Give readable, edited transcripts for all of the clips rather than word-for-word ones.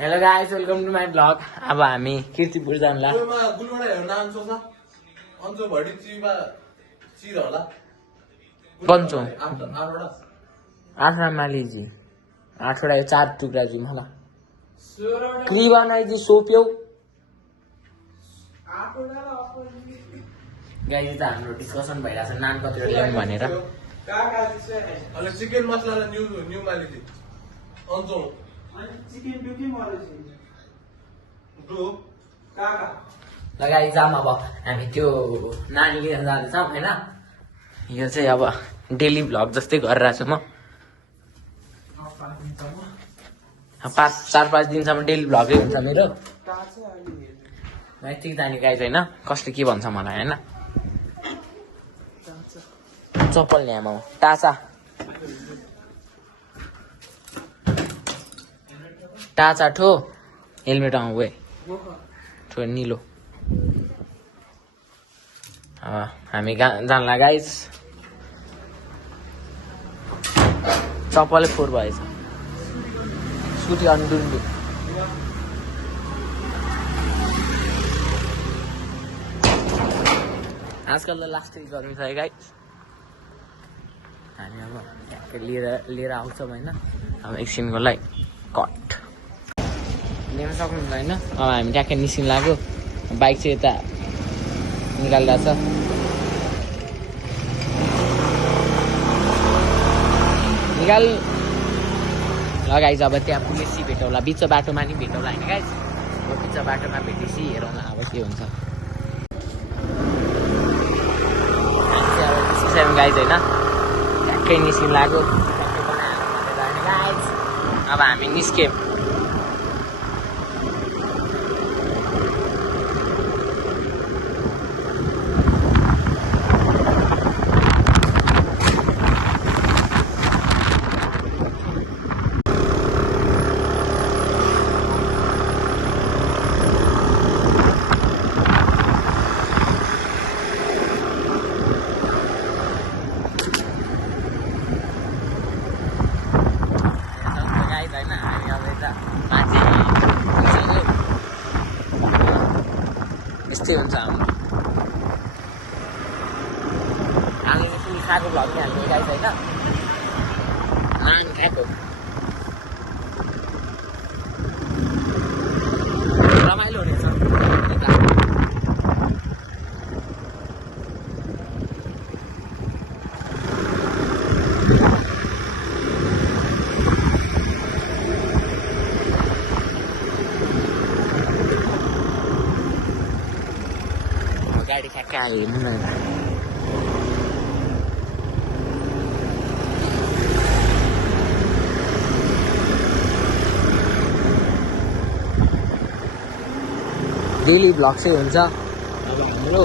Hello guys, welcome to my blog. अब हामी कीर्तिपुर जानला। पञ्चौँ 8वटा मालिजी 8वटा 4 टुक्रा जी मलाई क्लिवानाइजी सोप्यौ गाइस। त हाम्रो डिस्कसन भइरहेछ नान कतिवटा ल्याउँ भनेर। चिकन मसला न्यू मालिजी अन्जो चिकन ब्युटी लगाइ जाम। अब हामी त्यो नानी लिएर जाँदैछौँ होइन। यो चाहिँ अब डेली भ्लग जस्तै गरिरहेको छु म। 4-5 दिनसम्म डेली भ्लगै हुन्छ मेरो। यतिकै जाने गाइज होइन। कसले के भन्छ मलाई होइन। चप्पल ल्याम टाचा टाचा ठो हेलमेट आउँ ठो निलो। हामी जानला गाइज। चप्पलै फोहोर भएछ। स्कुटी अन्डुन्डु आजकल त लास्ट गर्मी छ है गाइज। हामी अब ट्याक्कै लिएर आउँछौँ होइन। अब एकछिनको लागि कट लिन सक्नुहुन्छ होइन। अब हामी ट्याक्कै निस्किन लाग्यो। बाइक चाहिँ यता निकालिरहेछ। निकाल ल गाइज। अब त्यहाँ पुगेपछि भेटौँला। बिच बाटोमा नि भेटौँला होइन गाइज। अब बिच बाटोमा भेटेपछि हेरौँला अब के हुन्छ। गाइज होइन ट्याक्कै निस्किन लाग्यो। अब हामी निस्क्यौँ। यस्तै हुन्छ हाम्रो। हामीले पनि खाएको भ्लग नि हाल्ने गाइस होइन। नान खाएको रमाइलो हुनेछ। गाडी ठ्याक्कै आयो हेर्नु न। डेली भ्लग चाहिँ हुन्छ अब हाम्रो।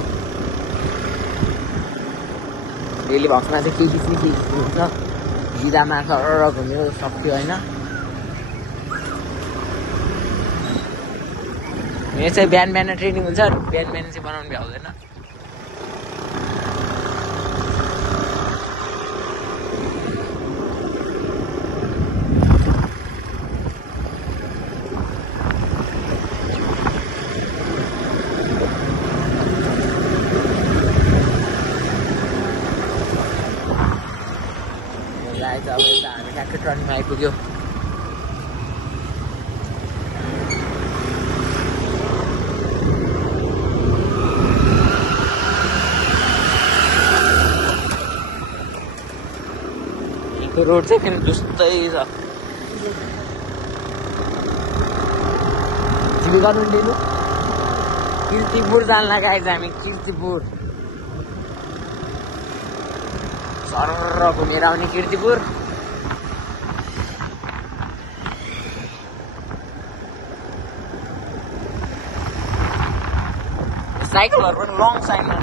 डेली भ्लग्समा चाहिँ के हुन्छ। जिरामा सर घुम्यो सक्यो होइन। मेरो चाहिँ बिहान ट्रेनिङ हुन्छ। बिहान चाहिँ बनाउनु भ्याउँदैन। अब यता हामी ट्याक्कै टर्निङमा आइपुग्यो। रोड चाहिँ फेरि दुस्तै छ। तिमी गर्नु दिनु कीर्तिपुर जान लगाएछ हामी। कीर्तिपुर सर घुमेर आउने कीर्तिपुर। साइकलहरू पनि लङ साइडमा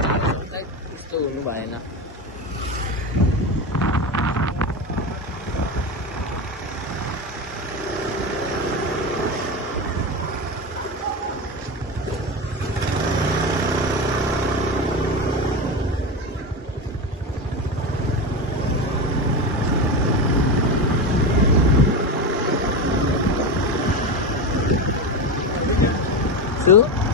त्यस्तो हुनु भएन। आइसु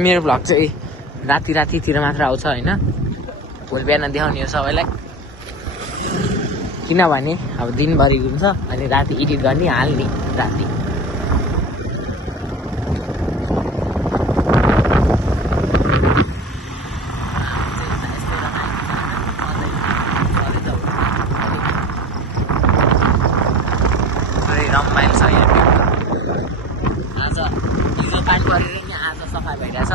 मेरो भ्लग चाहिँ रातितिर मात्र आउँछ होइन भोलि बिहान देखाउने हो सबैलाई किनभने अब दिनभरि हुन्छ अनि राति एडिट गर्ने हाल्ने राति रमाइलो छ यहाँ आज हिजो पानी परेर नि आज सफा भइरहेछ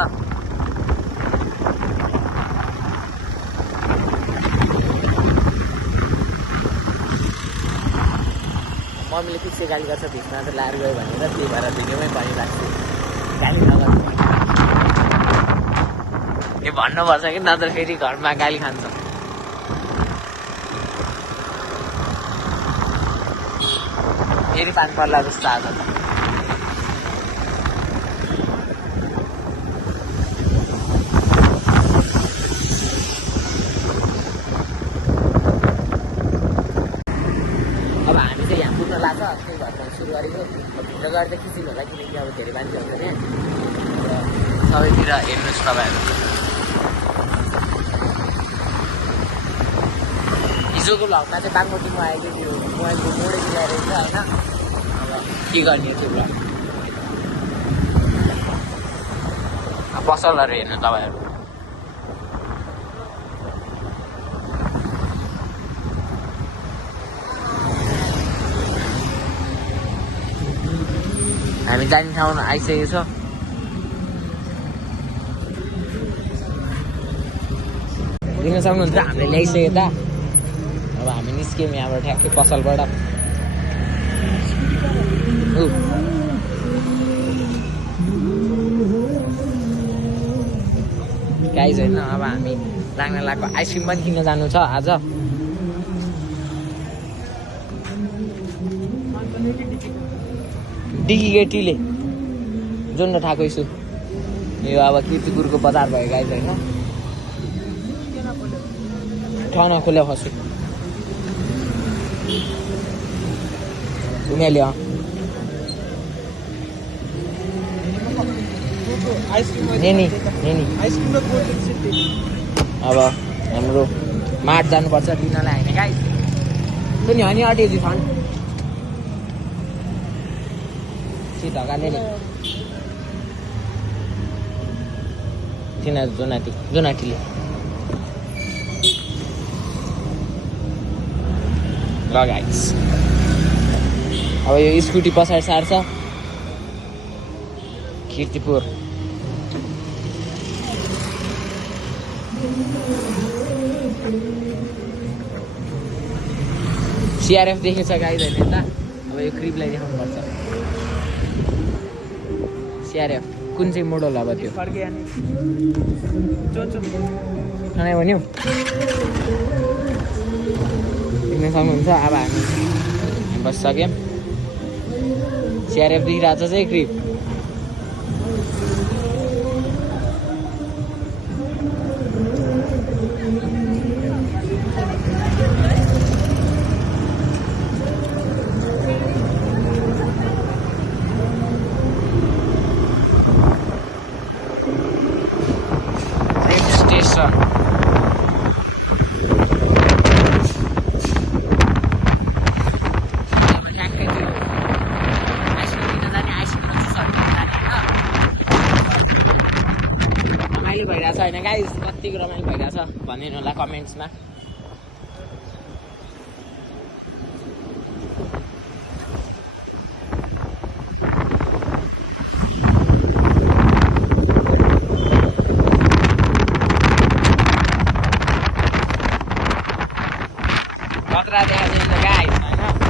मम्मीले फिक्सै गाली गर्छ भिक्समा त लाएर गयो भनेर त्यही भएर भिडियोमै भनिराख्छु गाली नगर्नु यो भन्नुपर्छ कि नत्र फेरि घरमा गाली खान्छ फेरि पानी पर्ला जस्तो आज त लाग्छ त्यही भएर सुरु गरेको भिडियो गर्दै खुसी होला किनकि अब धेरै मान्छे हुन्छ नि सबैतिर हेर्नुहोस् तपाईँहरू हिजोको भ्लगमा चाहिँ बागमतीमा आएको थियो मोबाइलको मोडै ल्याएर रहेछ होइन अब के गर्ने त्यो भ्लग पसलहरू हेर्नु तपाईँहरू हामी जाने ठाउँमा आइसकेको छ देख्न सक्नुहुन्छ हामीले ल्याइसक्यो त अब हामी निस्क्यौँ यहाँबाट ठ्याक्कै पसलबाट गाइज होइन अब हामी राङ्गालाको आइसक्रिम पनि किन्न जानु छ आज डिगी केटीले जुन ठाएको छु यो अब कीर्तिपुरको बजार भयो गाइज होइन ठाउँ नखोल्या फस्यो उनीहरूले अब हाम्रो माठ जानुपर्छ दिनलाई होइन गाइज त्यो नि अनि अटेजी छन् ढकाले तिनीहरू जोनाटीले ल गाइस अब यो स्कुटी पछाडि सार्छ कीर्तिपुर सिआरएफ देखेछ गाइस होइन त अब यो क्रिपलाई देखाउनु पर्छ सिआरएफ कुन चाहिँ मोडल अब त्यो भन्यो देख्न सक्नुहुन्छ अब हामी बसिसक्यौँ सिआरएफ देखिरहेको छ चाहिँ क्रिप भइरहेछ होइन गाइस कतिको रमाइलो भइरहेछ भनिदिनु होला कमेन्ट्समा खतरा देखाइदिन्छ गाइस होइन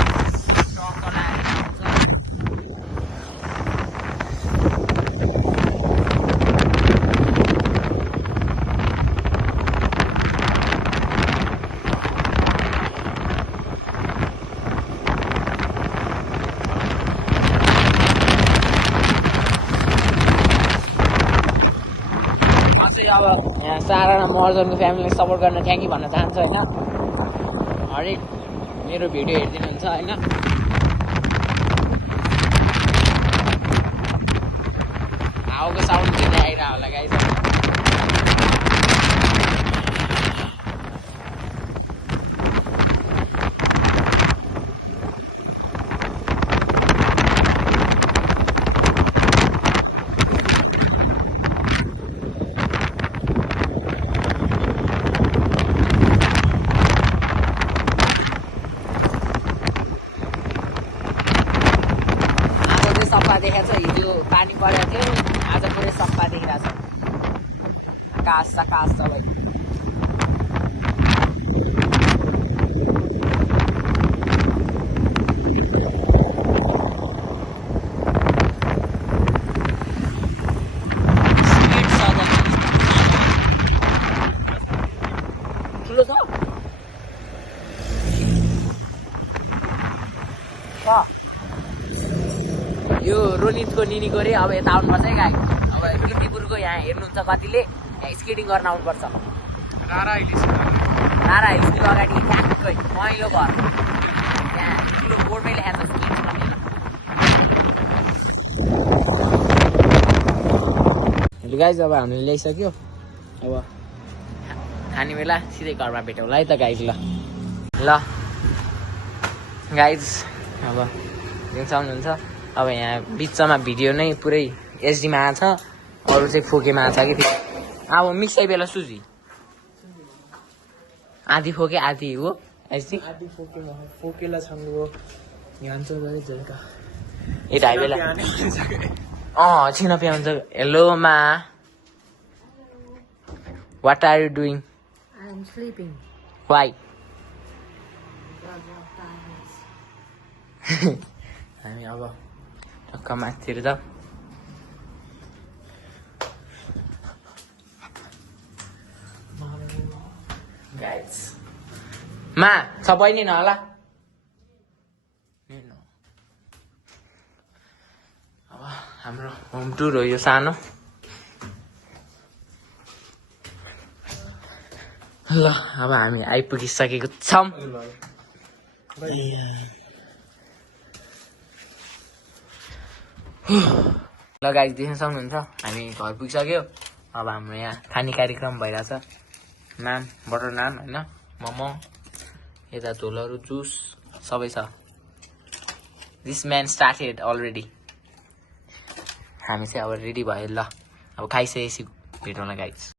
अब यहाँ सारा महर्जनको फ्यामिलीलाई सपोर्ट गर्न थ्याङ्क यू भन्न चाहन्छु होइन हरेक मेरो भिडियो हेरिदिनुहुन्छ होइन हावाको साउन्ड धेरै आइरहेको होला गाइस सफा देखाएको छ हिजो पानी परेको थियो आज पुरै सफा देखिरहेको छ आकाश सबै ठुलो छ यो रोनितको निनीको रे अब यता आउनुपर्छ है गाई अब किर्तिपुरको यहाँ हेर्नुहुन्छ कतिले यहाँ स्केटिङ गर्न आउनुपर्छ रारा हिल्सको अगाडि ट्याक्कै पहिलो घर यहाँ ठुलो बोर्डमै लेखाएको छ स्केटिङ हेलो गाइज अब हामीले ल्याइसक्यो अब खाने बेला सिधै घरमा भेटौँला है त गाइज ल गाइज अब देख्नुहुन्छ अब यहाँ बिचमा भिडियो नै पुरै एचडीमा आएको छ अरू चाहिँ फोकेमा आएको छ कि त्यो अब मिक्सै बेला सुजी आधी फोके आधी हो एचडी आधी फोकेला छंगो यांचो गरे जलका ए ढाई बेला छिन प्याउँछ हेलो मा what are you doing I am sleeping. Why God, हामी अब टक्क माथितिर त गाइस मा छ बहिनी न होला अब हाम्रो होम टुर हो यो सानो ल अब हामी आइपुगिसकेको छौँ ल गाइस देख्न सक्नुहुन्छ हामी घर पुगिसक्यो अब हाम्रो यहाँ खाने कार्यक्रम भइरहेछ नान बटर नान होइन मोमो यता झोलहरू जुस सबै छ दिस म्यान स्टार्टेड अलरेडी हामी चाहिँ अब रेडी भयो ल अब खाइसकेपछि भेटौँला गाइस